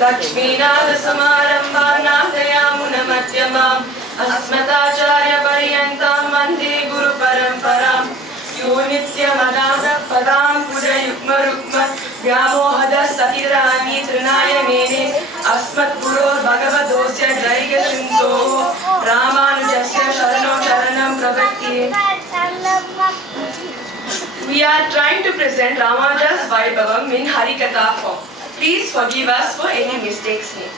लक्ष्मीनाथसमारम्भां नाथयामुनमध्यमाम् अस्मदाचार्यपर्यन्तां वन्दे गुरुपरम्परां यो नित्यमदापदां पुरयुग्मरुग्म व्यामोहदसहिराणि तृणाय मेने अस्मद्गुरोर्भगवतोऽस्य जैकसिन्धोः रामानुजस्य शरणो शरणं प्रपद्ये. We are trying to present Ramanuja's Vaibhavam in Harikatha form. Please forgive us for any mistakes made.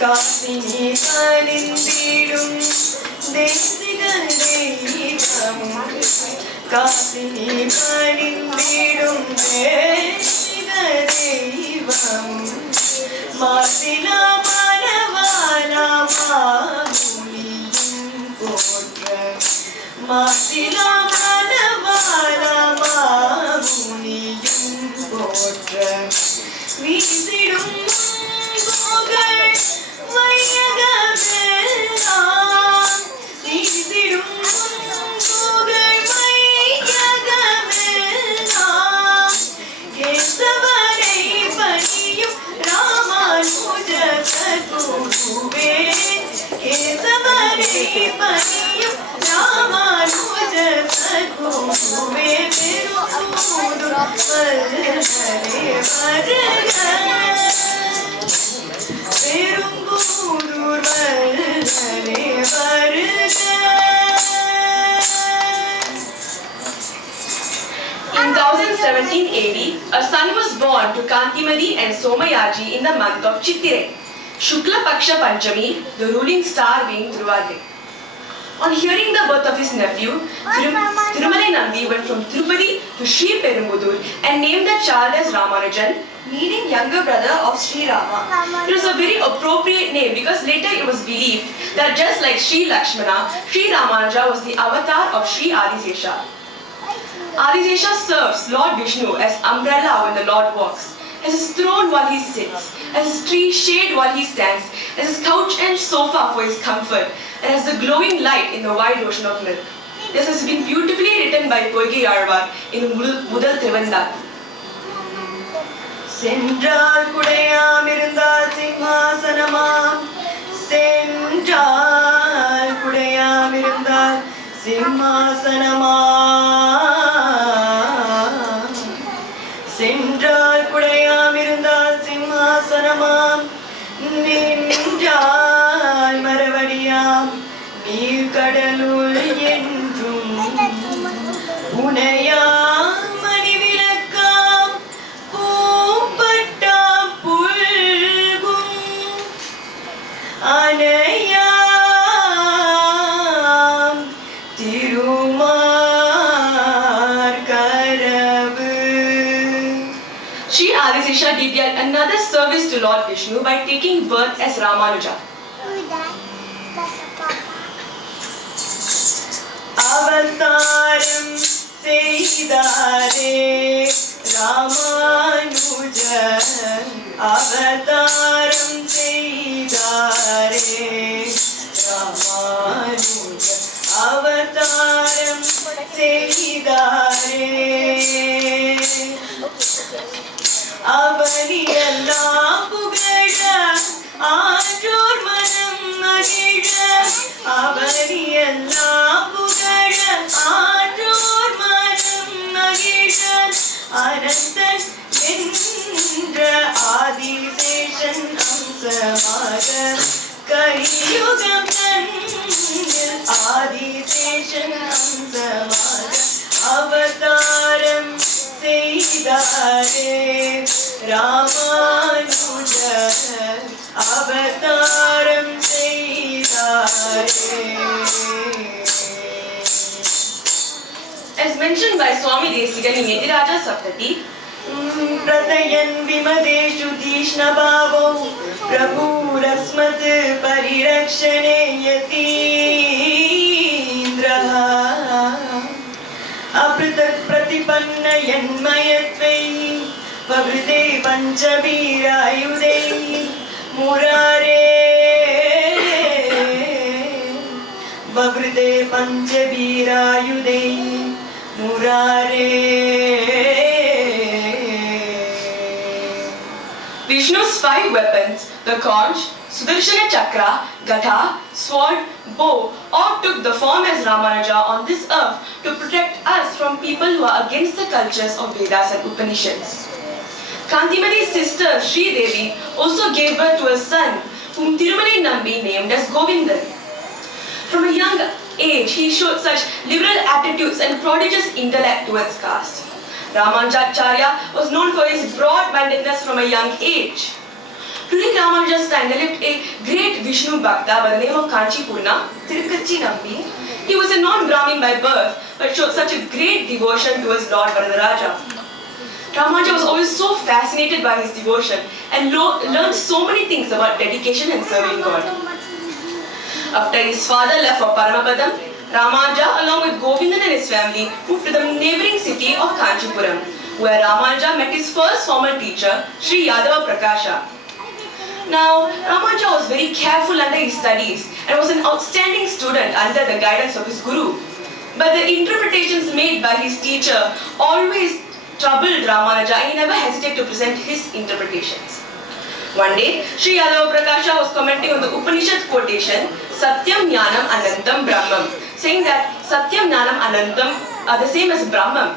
காசினி பணிந்திடும் தேசிக தெய்வம் காசினி பணிந்திடும் தேசிக தெய்வம் மாசிலா மனவாலா மாமுனியும் போற்ற மாசிலா மனவாலா மாமுனியும் போற்ற வீசிடும் In 1017 AD, a son was born to Kantimadi and Somayaji in the month of Chittirai, Shukla Paksha Panchami, the ruling star being Dhruvaday. On hearing the birth of his nephew, Thirumalai Nandi went from Tirupati to Sri Perumbudur and named the child as Ramanujan, meaning younger brother of Sri Rama. It was a very appropriate name because later it was believed that just like Sri Lakshmana, Sri Ramanuja was the avatar of Sri Adisesha. Adisesha serves Lord Vishnu as umbrella when the Lord walks, as his throne while he sits, as his tree shade while he stands, as his couch and sofa for his comfort, and as the glowing light in the wide ocean of milk. This has been beautifully written by Poigi Arvar in Mudal Trivandal. Sendral Kudayam irundal Simhasanamam Sendral Kudayam irundal Simhasanamam Sendral Kudayam irundal Simhasanamam Ninjal Maravadiyam Neer Kadalul Yendrum Unayam Manivilakam Pumpattam Pulgum Anayam Tirumar Karavu. Sri Adisesha did yet another service to Lord Vishnu by taking birth as Ramanuja. Avataram seidare Ramanuja Avataram seidare Ramanuja Avataram seidare Avariyallam pugaza ஆன்றோர் மனம் மகிழ அவரியெல்லாம் புகழ ஆன்றோர் மனம் மகிழ அரசன் என்ற Adisheshan Kaliyugam tannil Adiseshan Hamsamaga Avataram Seidare Ramanuja Avataram Seidare. As mentioned by Swami Desikan in Yetiraja Saptati, Pratayan Vimadeshu Tishna Bhavo Prabhu Rasmat Parirakshane Yatindraha Apritak Pratipanna Yanmayatvai Vavrite Panchabira Ayudai Murare Vavrite Panchabira Ayudai Murare. Vishnu's 5 weapons, the conch, Sudarshana Chakra, Gada, sword, bow, all took the form as Ramanuja on this earth to protect us from people who are against the cultures of Vedas and Upanishads. Kantimadi's sister Sri Devi also gave birth to a son whom Tirumali Nambi named as Govindan. From a young age, he showed such liberal attitudes and prodigious intellect towards caste. Ramanujacharya was known for his broad-mindedness from a young age. During Ramanuja's time, there lived a great Vishnu Bhakta by the name of Kanchipurna, Tirukkachi Nambi. He was a non-Brahmin by birth, but showed such a great devotion towards Lord Varadaraja. Ramanuja was always so fascinated by his devotion and learned so many things about dedication and serving God. After his father left for Paramapadam, Ramanuja, along with Govindan and his family, moved to the neighbouring city of Kanchipuram, where Ramanuja met his first formal teacher, Sri Yadava Prakasha. Now, Ramanuja was very careful under his studies and was an outstanding student under the guidance of his guru. But the interpretations made by his teacher always troubled Ramanuja and he never hesitated to present his interpretations. One day, Sri Yadava Prakasha was commenting on the Upanishad quotation, Satyam Jnanam Anantam Brahmam, saying that Satyam Jnanam Anantam are the same as Brahmam.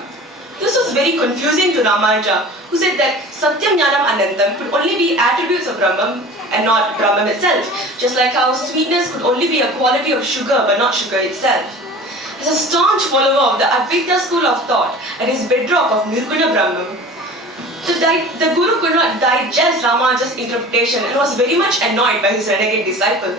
This was very confusing to Ramanuja, who said that Satyam Jnanam Anantam could only be attributes of Brahman and not Brahman itself, just like how sweetness could only be a quality of sugar but not sugar itself. As a staunch follower of the Advaita school of thought at his bedrock of Nirguna Brahman, the guru could not digest Ramanuja's interpretation and was very much annoyed by his renegade disciple.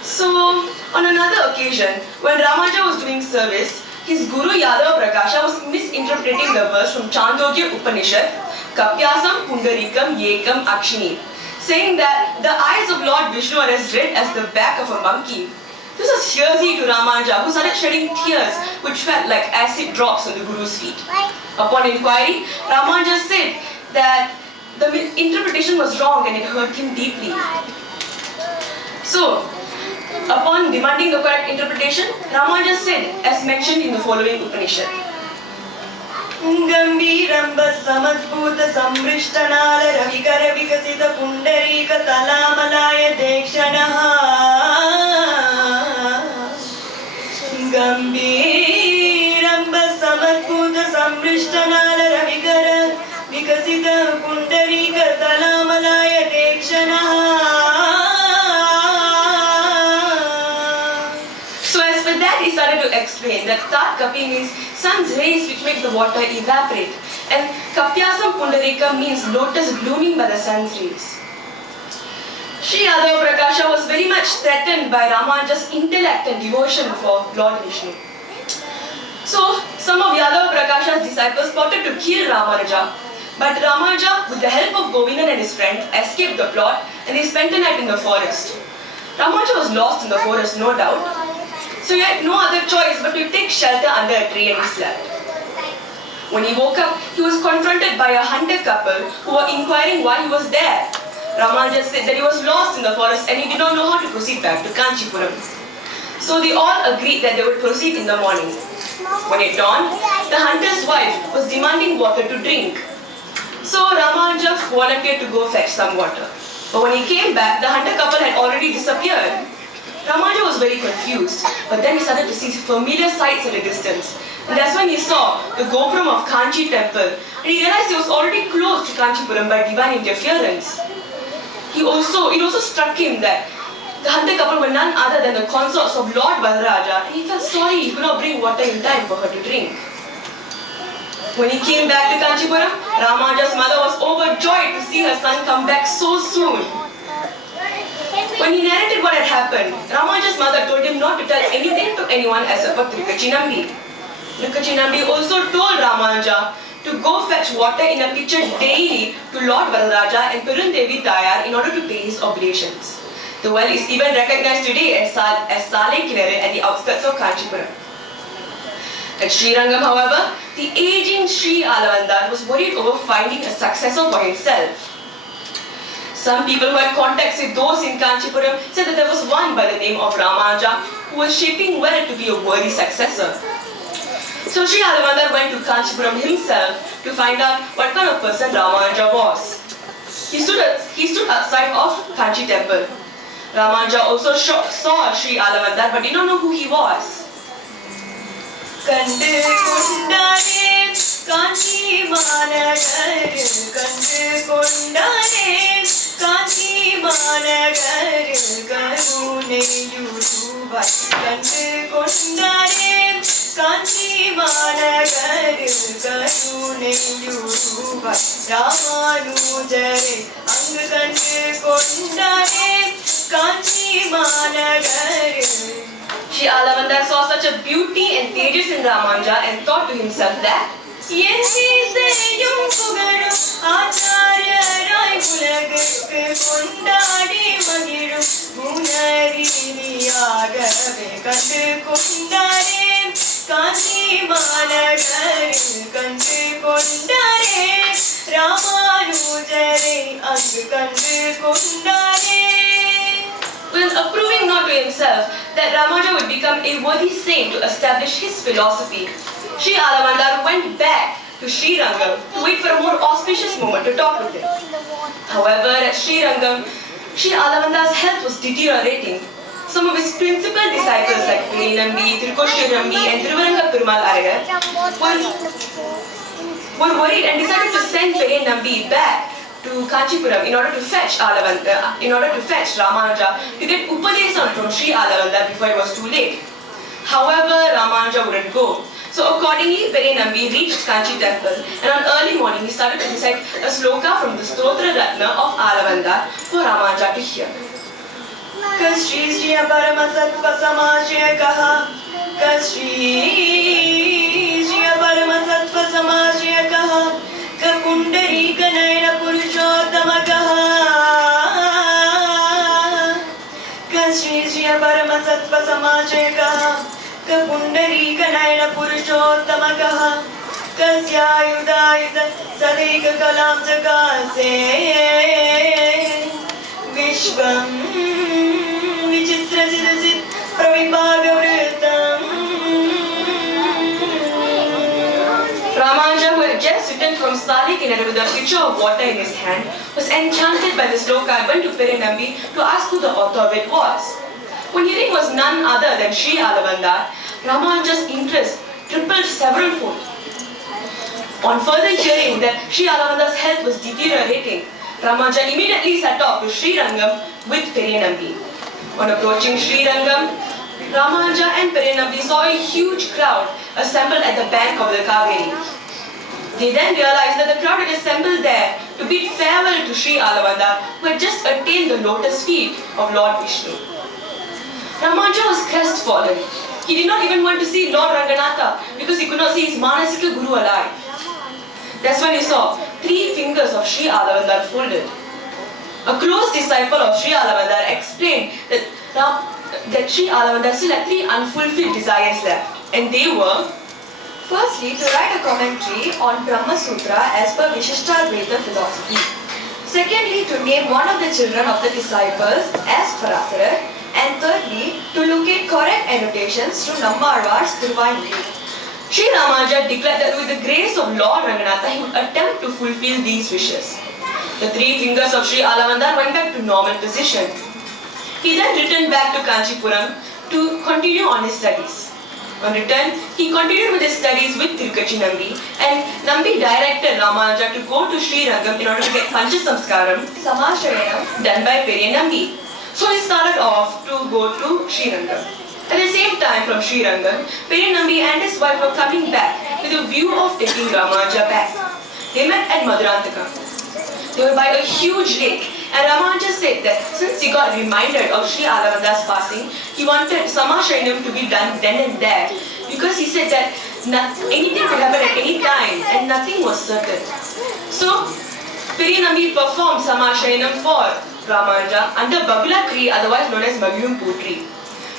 So, on another occasion, when Ramanuja was doing service, his guru Yadava Prakasha was misinterpreting the verse from Chandogya Upanishad, Kapyasam Pundarikam Yekam Akshini, saying that the eyes of Lord Vishnu are as red as the back of a monkey. This was heresy to Ramanuja, who started shedding tears which felt like acid drops on the guru's feet. Upon inquiry, Ramanuja said that the interpretation was wrong and it hurt him deeply. So, upon demanding the correct interpretation, Ramanuja said, as mentioned in the following Upanishad, Gambiramba Samadbhuta Samrishtanala Ravikara Vikasita Pundarika Talamalaya Dekshanaha Gambiramba Samadbhuta Samrishtanala Ravikara Vikasita Pundarika Talamalaya Dekshanaha. He started to explain that Tat Kapi means sun's rays which make the water evaporate, and Kapyasam Pundarika means lotus blooming by the sun's rays. Sri Yadava Prakasha was very much threatened by Ramanuja's intellect and devotion for Lord Vishnu. So, some of Yadava Prakasha's disciples plotted to kill Ramanuja, but Ramanuja, with the help of Govindan and his friend, escaped the plot and they spent a night in the forest. Ramanuja was lost in the forest, no doubt. So he had no other choice but to take shelter under a tree and he slept. When he woke up, he was confronted by a hunter couple who were inquiring why he was there. Ramanuja said that he was lost in the forest and he did not know how to proceed back to Kanchipuram. So they all agreed that they would proceed in the morning. When it dawned, the hunter's wife was demanding water to drink. So Ramanuja volunteered to go fetch some water. But when he came back, the hunter couple had already disappeared. Ramanuja was very confused, but then he started to see familiar sights at a distance. And that's when he saw the Gopuram of Kanchi temple, and he realized he was already close to Kanchipuram by divine interference. It also struck him that the hunter couple were none other than the consorts of Lord Valaraja, and he felt sorry he could not bring water in time for her to drink. When he came back to Kanchipuram, Ramanuja's mother was overjoyed to see her son come back so soon. When he narrated what had happened, Ramanuja's mother told him not to tell anything to anyone except for Trikachinambi. Trikachinambi also told Ramanuja to go fetch water in a pitcher daily to Lord Valaraja and Perundevi Tayar in order to pay his oblations. The well is even recognized today as Sale Kinare at the outskirts of Kanchipuram. At Srirangam, however, the aging Sri Alavandar was worried over finding a successor for himself. Some people who had contacts with those in Kanchipuram said that there was one by the name of Ramanuja who was shaping well to be a worthy successor. So Sri Alavandar went to Kanchipuram himself to find out what kind of person Ramanuja was. He stood outside of Kanchi temple. Ramanuja also saw Sri Alavandar but did not know who he was. Kandu kundare Kanchi managar, Kandu kundare Kanchi managar, Karune yurubai. Kandu kundare Kanchi managar, Karune yurubai. Ramanujare ang kandu kundare Kanchi managar. Sri Alavandar saw such a beauty and tejas in Ramanuja and thought to himself that when approving not to himself that Ramanuja would become a worthy saint to establish his philosophy, Sri Alavandar went back to Srirangam to wait for a more auspicious moment to talk with him. However, at Srirangam, Sri Alavandar's health was deteriorating. Some of his principal disciples like Perenambi, Trikoshirambi and Trivaranga Perumal Aragar were worried and decided to send Perenambi back to Kanchipuram in order to fetch Ramanuja to get Upadesam from Sri Alavandar before it was too late. However, Ramanuja wouldn't go. So accordingly, Perenambi reached Kanchi temple and on early morning he started to recite a sloka from the Stotra Ratna of Alavandar for Ramanuja to hear. Kashri Shri Parama Sattva Samashya Kaha, Kashri Shri Parama Sattva Samashya Kaha, Kakundari Kanayana Purushottama Kaha, Kashri Shri Parama Sattva Samashya Kaha, Kakundari Kanayana Purushottama Kaha, Kasya Yudayuda Sadeka Kalam Jakase Vishvam Vichitrasidasit Pravibhagavritam. Ramanuja, who had just returned from Sale Kinare with a pitcher of water in his hand, was enchanted by the sloka and went to Perenambi to ask who the author of it was. When hearing was none other than Sri Alavandar, Ramanuja's interest tripled several-fold. On further hearing that Sri Alavandar's health was deteriorating, Ramanuja immediately set off to Srirangam with Perenambi. On approaching Srirangam, Ramanuja and Perenambi saw a huge crowd assembled at the bank of the Kaveri. They then realized that the crowd had assembled there to bid farewell to Sri Alavandar, who had just attained the lotus feet of Lord Vishnu. Ramanuja was crestfallen. He did not even want to see Lord Ranganatha because he could not see his Manasika Guru alive. That's when he saw 3 fingers of Sri Alavandar folded. A close disciple of Sri Alavandar explained that Sri Alavandar still had 3 unfulfilled desires left, and they were: firstly, to write a commentary on Brahma Sutra as per Vishishtaadvaita philosophy. Secondly, to name one of the children of the disciples as Parasara. And thirdly, to locate correct annotations to Nammalvar's Thiruvayuri. Sri Ramanuja declared that with the grace of Lord Ranganatha, he would attempt to fulfill these wishes. The 3 fingers of Sri Alavandar went back to normal position. He then returned back to Kanchipuram to continue on his studies. On return, he continued with his studies with Tirukachi Nambi, and Nambi directed Ramanuja to go to Sri Rangam in order to get Pancha Samskaram Samashayanam done by Periya Nambi. So he started off to go to Sri Rangam. At the same time from Sri Rangam, Periya Nambi and his wife were coming back with a view of taking Ramanuja back. They met at Madurantaka. They were by a huge lake, and Ramanuja said that since he got reminded of Sri Alavanda's passing, he wanted Samashayanam to be done then and there, because he said that anything could happen at any time and nothing was certain. So, Periya Nambi performed Samashayanam for Ramanuja under Babula tree, otherwise known as Magiyumpu tree.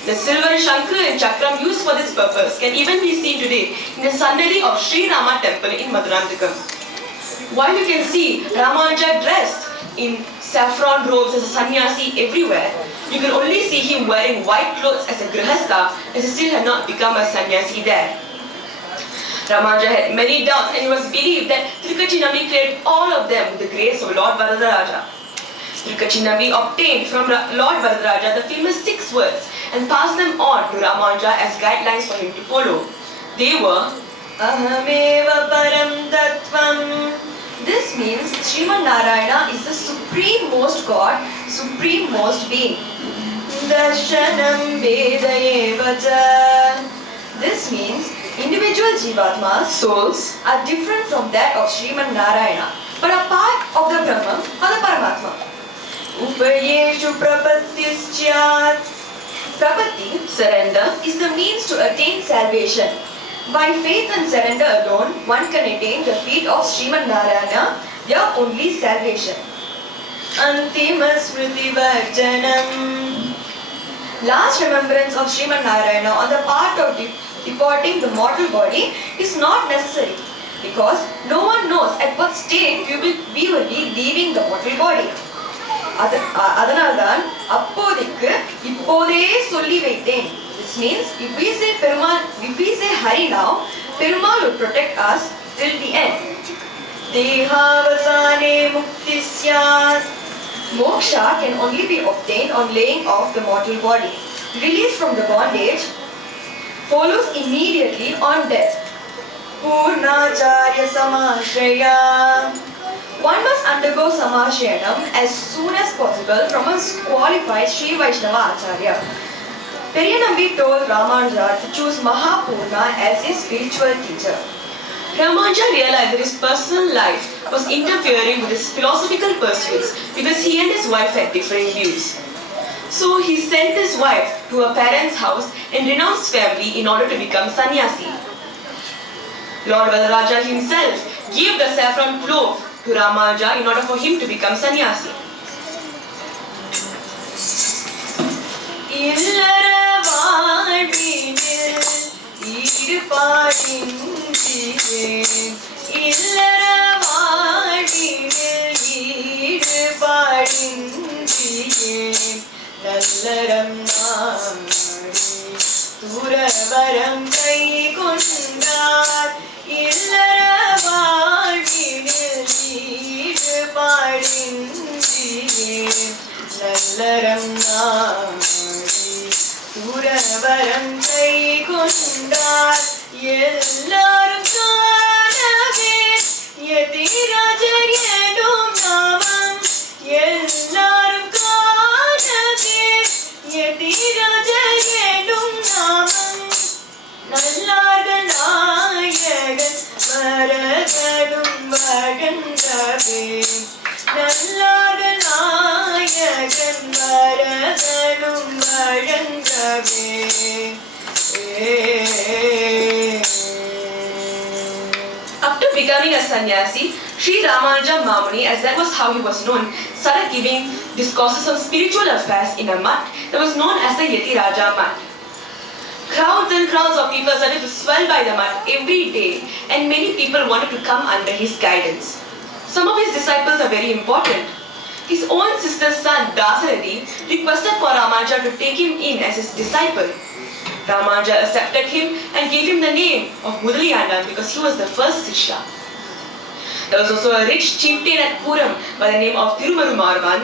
The silver Shankar and Chakram used for this purpose can even be seen today in the Sannadhi of Sri Rama temple in Maduranthakam. While you can see Ramanuja dressed in saffron robes as a sannyasi everywhere, you can only see him wearing white clothes as a grihastha, as he still had not become a sannyasi there. Ramanuja had many doubts, and it was believed that Tirukachi Nambi cleared all of them with the grace of Lord Varadaraja. Tirukachi Nambi obtained from Lord Varadaraja the famous 6 words and passed them on to Ramanuja as guidelines for him to follow. They were Ahameva param tattvam. This means Sriman Narayana is the supreme-most God, supreme-most being. Darshanam vedayeva cha. This means individual jivatmas souls are different from that of Sriman Narayana, but are part of the Brahman or the Paramatma. Upayeshu prapattischyat. Prapatti surrender, is the means to attain salvation. By faith and surrender alone, one can attain the feet of Sriman Narayana, their only salvation. Antima smriti varjanam. Last remembrance of Sriman Narayana on the part of departing the mortal body is not necessary, because no one knows at what state we will be leaving the mortal body. அதனால்தான் அப்போதைக்கு இப்போதே சொல்லி வைத்தேன். This means if we say Hari now, Perumal will protect us till the end. Dehavasane muktisyat. Moksha can only be obtained on laying off the mortal body. Release from the bondage follows immediately on death. Purnacharya samashraya. One must undergo Samashayanam as soon as possible from a qualified Sri Vaishnava Acharya. Periya Nambi told Ramanuja to choose Mahapurna as his spiritual teacher. Ramanuja realized that his personal life was interfering with his philosophical pursuits because he and his wife had differing views. So he sent his wife to her parents' house and renounced family in order to become sannyasi. Lord Varadaraja himself gave the saffron cloth to Ramanuja in order for him to become sannyasi. இல்லற வாழ்வினில் ஈடுபாடின்றியே. இல்லற வாழ்வினில் ஈடுபாடின்றியே. நல்லறம் நாடி துறவரம் கை கொண்டார். இல்லற வாழ்வினில் ஈடுபாடின்றியே. நல்லறம் நாடி துறவரம் கை கொண்டார். எல்லாரும் காணவே யதிராஜர் எனும் நாமம். எல்லாரும் காணவே யதிராஜர் எனும் நாமம். நல்லார்கள் நாயகன் மரகனும் வழங்கவே. நல்லார்கள் நாயகன் மரகனும் வழங்கவே. After becoming a sannyasi, Sri Ramanuja Mamuni, as that was how he was known, started giving discourses on spiritual affairs in a mutt that was known as the Yeti Raja mutt. Crowds and crowds of people started to swell by the mutt every day, and many people wanted to come under his guidance. Some of his disciples are very important. His own sister's son, Dasarathi, requested for Ramanuja to take him in as his disciple. Ramanuja accepted him and gave him the name of Mudaliyandan because he was the first Sishya. There was also a rich chieftain at Puram by the name of Thirumarumarvan.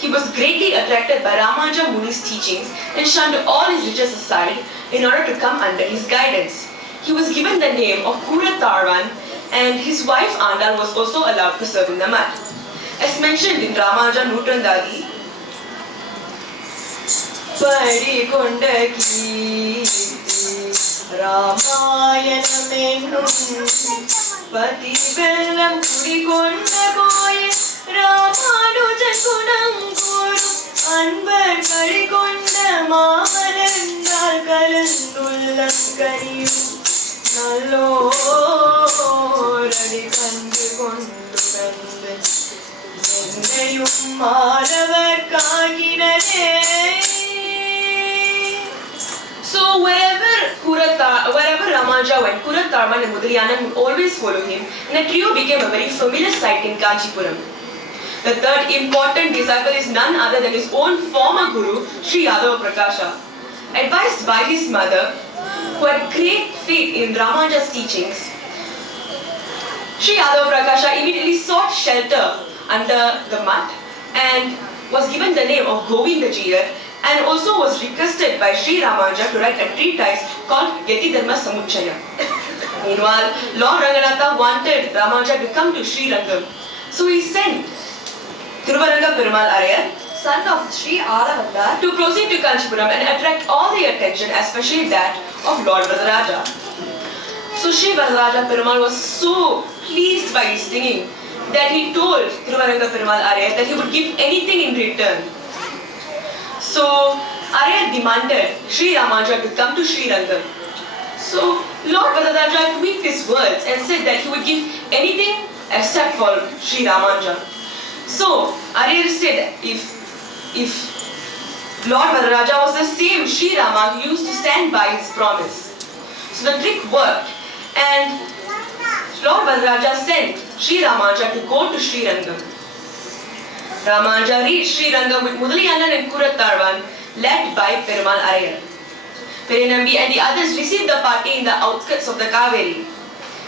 He was greatly attracted by Ramanuja Muni's teachings and shunned all his riches aside in order to come under his guidance. He was given the name of Kuratarvan, and his wife Andal was also allowed to serve in the mat. As mentioned in Ramanuja Nutrandadi, படிகொண்ட கீர்த்தி ராமாயணம் என்னும் பதி வெள்ளம் குடிகொண்ட கோயில் ராமானுஜன் குணம் கூறும் அன்பர் கழிகொண்ட மாமலர்ந்தால் கலந்துள்ளம் கனியும் நல்லோரடி கண்டு கொண்டு கண்டு என்னையும் மாணவர் காகினரே. so wherever Ramanuja went, Kuratarvan and Mudaliyanan would always follow him, and the trio became a very familiar sight in Kanchipuram. The third important disciple is none other than his own former guru, Sri Yadava Prakasha. Advised by his mother, who had great faith in Ramanuja's teachings, Sri Yadava Prakasha immediately sought shelter under the mat and was given the name of Govindajiyar, and also was requested by Sri Ramanuja to write a treatise called Yati Dharma Samuchaya. Meanwhile, Lord Ranganatha wanted Ramanuja to come to Sri Rangam, so he sent Thiruvaranga Perumal Arayar, son of Sri Alavandar, to proceed to Kanchipuram and attract all the attention, especially that of Lord Varadaraja. So Sri Varadaraja Perumal was so pleased by his singing that he told Thiruvaranga Perumal Arayar that he would give anything in return. So Arayar demanded Sri Ramanuja to come to Sri Rangam. So Lord Varadaraja tweaked his words and said that he would give anything except for Sri Ramanuja. So Arayar said if Lord Varadaraja was the same Sri Rama, he used to stand by his promise. So the trick worked, and Lord Varadaraja sent Sri Ramanuja to go to Sri Rangam. Ramanuja reached Sri Rangam with Mudaliyanan and Kuratarvan, led by Perumal Arayar. Perenambi and the others received the party in the outskirts of the Kaveri.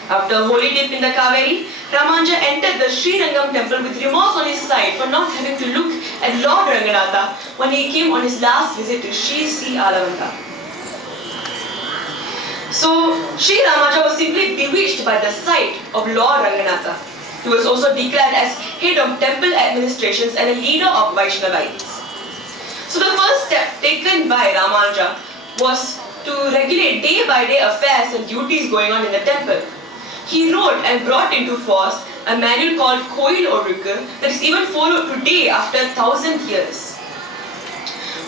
After a holy dip in the Kaveri, Ramanuja entered the Sri Rangam temple with remorse on his side for not having to look at Lord Ranganatha when he came on his last visit to Sri Alavanda. So Sri Ramanuja was simply bewitched by the sight of Lord Ranganatha. He was also declared as head of temple administrations and a leader of Vaishnavites. So the first step taken by Ramanuja was to regulate day by day affairs and duties going on in the temple. He wrote and brought into force a manual called Koil Orukku that is even followed today after 1,000 years.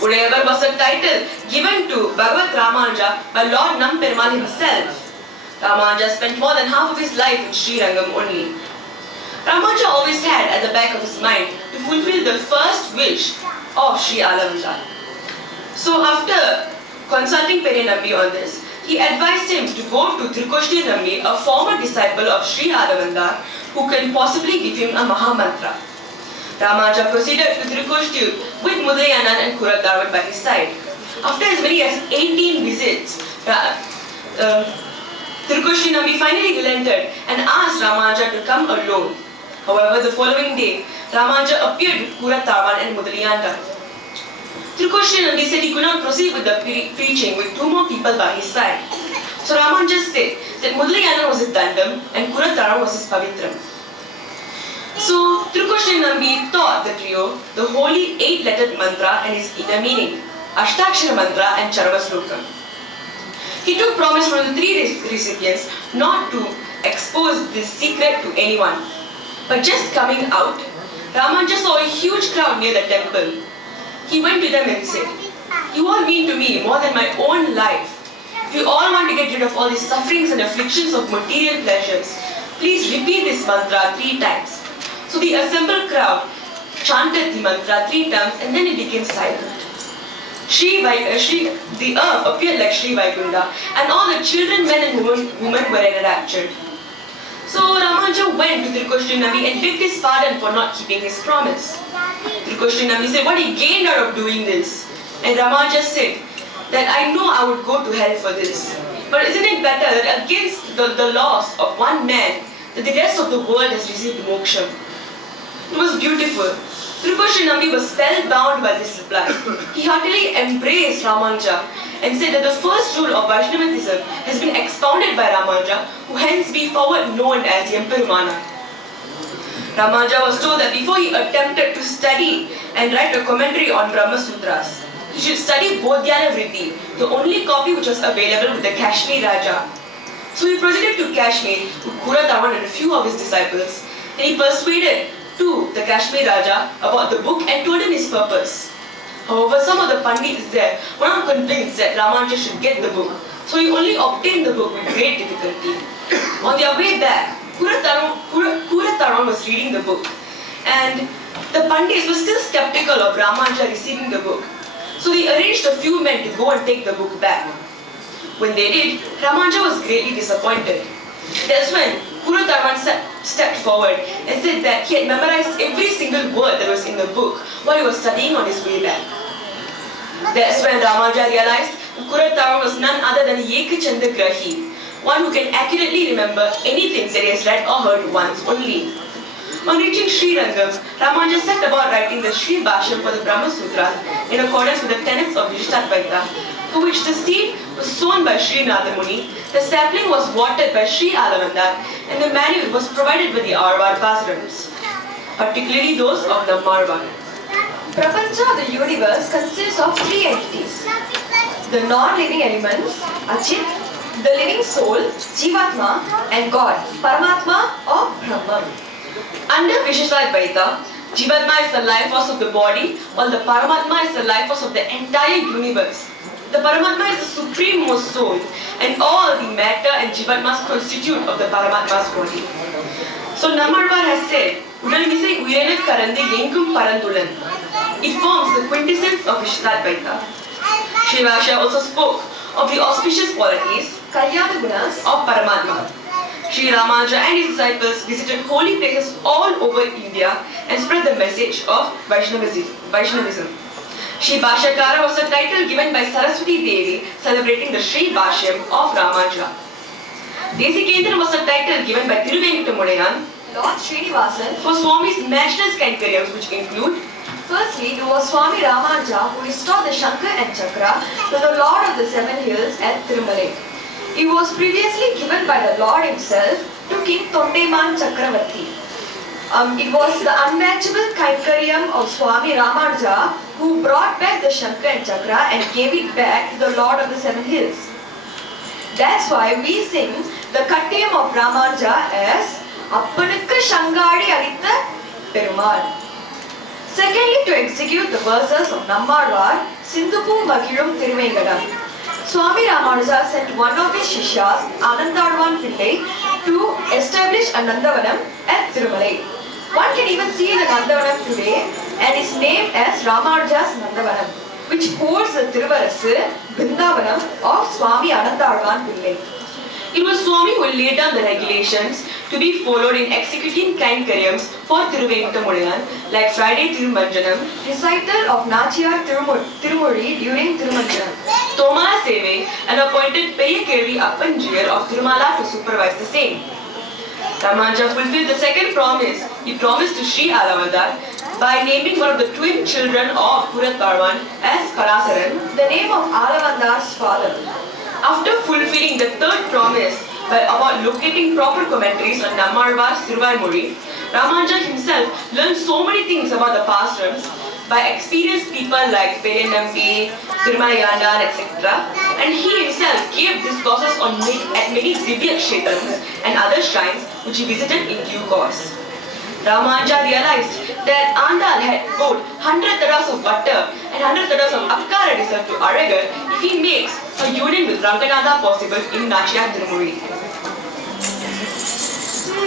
Whatever was the title given to Bhagavat Ramanuja by Lord Nam Perumal himself. Ramanuja spent more than half of his life in Sri Rangam only. Ramanuja always had at the back of his mind to fulfill the first wish of Sri Alavanda. So after consulting Perenambi on this, he advised him to go to Trikoshti Nambi, a former disciple of Sri Alavanda, who can possibly give him a Mahamantra. Ramanuja proceeded to Trikoshti with Mudaliyanan and Kuratarvan by his side. After as many as 18 visits, Trikoshti Nambi finally relented and asked Ramanuja to come alone. However, the following day, Ramanuja appeared with Kuratarvan and Mudaliyanan. Trikoshti Nambi said he could not proceed with the preaching with 2 more people by his side. So Ramanuja said that Mudaliyanan was his Dandam and Kuratarvan was his Pavitram. So Trikoshti Nambi taught the trio the holy 8-lettered mantra and its inner meaning, Ashtakshara mantra and Charvasloka. He took promise from the 3 recipients not to expose this secret to anyone. But just coming out, Ramanuja saw a huge crowd near the temple. He went to them and said, "You all mean to me more than my own life. If you all want to get rid of all these sufferings and afflictions of material pleasures, please repeat this mantra 3 times. So the assembled crowd chanted the mantra 3 times and then it became silent. The earth appeared like Sri Vaikunta and all the children, men and women were enraptured. So Ramanuja went to Trikoshti Nambi and begged his pardon for not keeping his promise. Trikoshti Nambi said what he gained out of doing this. And Ramanuja said that I know I would go to hell for this. But isn't it better that against the loss of one man, that the rest of the world has received moksha? It was beautiful. Tripushinambi was spellbound by this reply. He heartily embraced Ramanuja and said that the first rule of Vaishnavism has been expounded by Ramanuja, who hence be forward known as Yempirumana. Ramanuja was told that before he attempted to study and write a commentary on Brahma Sutras, he should study Bodhyana Vritti, the only copy which was available with the Kashmir Raja. So he proceeded to Kashmir with Kuratawan and a few of his disciples, and he persuaded to the Kashmir Raja about the book and told him his purpose. However, some of the Pandits there were not convinced that Ramanuja should get the book, so he only obtained the book with great difficulty. On their way back, Kuratawan was reading the book, and the Pandits were still skeptical of Ramanuja receiving the book. So they arranged a few men to go and take the book back. When they did, Ramanuja was greatly disappointed. That's when Kuratawan stepped forward and said that he had memorized every single word that was in the book while he was studying on his way back. That's when Ramanuja realized Kuratawan was none other than Yekachandra Grahi, one who can accurately remember anything that he has read or heard once only. On reaching Sri Rangam, Ramanuja set about writing the Sri Bhashyam for the Brahma Sutras in accordance with the tenets of Vishishtadvaita, for which the seed was sown by Sri Nadamuni, the sapling was watered by Sri Alavandar, and the manure was provided by the Arvar Pasrams, particularly those of the Marvar. Prapancha, the universe, consists of three entities: the non-living elements, Achit, the living soul, Jivatma, and God, Paramatma or Brahman. Under Vishishtadvaita, Jivatma is the life force of the body, while the Paramatma is the life force of the entire universe. The Paramatma is the supreme most soul, and all the matter and Jivatmas constitute of the Paramatma's body. So Nammalvar has said, Udal misai uyana karande yengum parandulan. It forms the quintessence of Vishishtadvaita. Srivasha also spoke of the auspicious qualities, Kalyana Gunas, of Paramatma. Sri Ramanuja and his disciples visited holy places all over India and spread the message of Vaishnavism. Sri Bhashyakara was a title given by Saraswati Devi celebrating the Sri Bhashyam of Ramanuja. Desikendran was a title given by Thiruvenkatamudayan, Lord Srinivasan. for Swami's matchless Kainkaryams, which include: Firstly, it was Swami Ramanuja who restored the Shankar and Chakra to the Lord of the Seven Hills at Tirumalai. It was previously given by the Lord himself to King Tondaiman Chakravarti. It was the unmatchable Kainkaryam of Swami Ramanuja who brought back the Shankar and Chakra and gave it back to the Lord of the Seven Hills. That's why we sing the Kattayam of Ramanuja as Appanukku Shangadi Alitha Perumal. Secondly, to execute the verses of Nammalvar, Sindhupu Magilum Thiruvengadam, Swami Ramanuja sent one of his Shishyas, Anandadvan Pillai, to establish a Nandavanam at Tirumalai. One can even see the Nandavanam today and is named as Ramanuja's Nandavanam, which holds the Tiruvarasu, Vrindavanam of Swami Anandadvan Pillai. It was Swami who laid down the regulations to be followed in executing Kainkaryams for Thiruvenkatamudayan, like Friday Thirumanjanam, recital of Nachiyar Tirumuri during Thirumanjanam, Thoma Seve, and appointed Periyakelvi Appanjiyar of Tirumala to supervise the same. Ramanuja fulfilled the second promise he promised to Sri Alavandar by naming one of the twin children of Kuratawan as Parasaran, the name of Alavandar's father. After fulfilling the third promise about locating proper commentaries on Nammalvar's Thiruvaimozhi, Ramanuja himself learned so many things about the past realms by experienced people like Perenampi, Tirumalayandan, etc. And he himself gave discourses at many Divya Kshetrams and other shrines which he visited in due course. Ramanuja realized that Andal had poured 100 tadas of butter and 100 tadas of Akkara dessert to Aragar if he makes a union with Ranganatha possible in Nachiyar Tirumuri.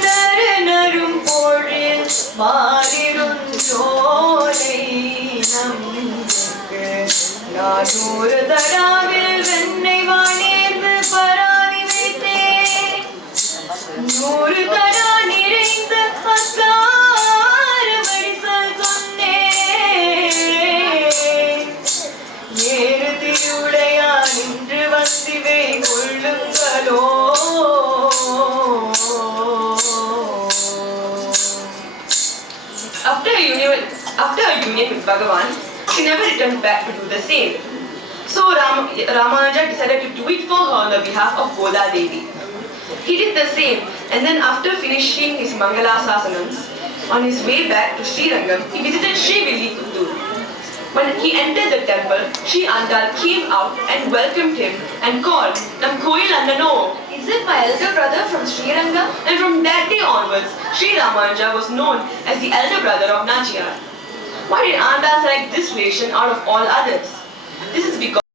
நரநரும் பொழில் மாறிருஞ்சோலை நமக்கு நானூறு தடாவில் வெண்ணை வானேர்ந்து பராவி வைத்தேன் 100 தடா நிறைந்த அக்கார வடிசல் சொன்னேன் ஏறு திருவுடையா நின்று வந்திவை கொள்ளுங்களோ. After a Bhagavan, she never returned back to do the same. So Ramanuja decided to do it for her on the behalf of Goda Devi. He did the same, and then after finishing his Mangala Sasanams, on his way back to Srirangam, he visited Sri Villikuttur. When he entered the temple, Sri Andal came out and welcomed him and called, "Nam Koil Andano." Is it my elder brother from Srirangam? And from that day onwards, Sri Ramanuja was known as the elder brother of Nachiyar. Why did Andal select this relation out of all others? This is because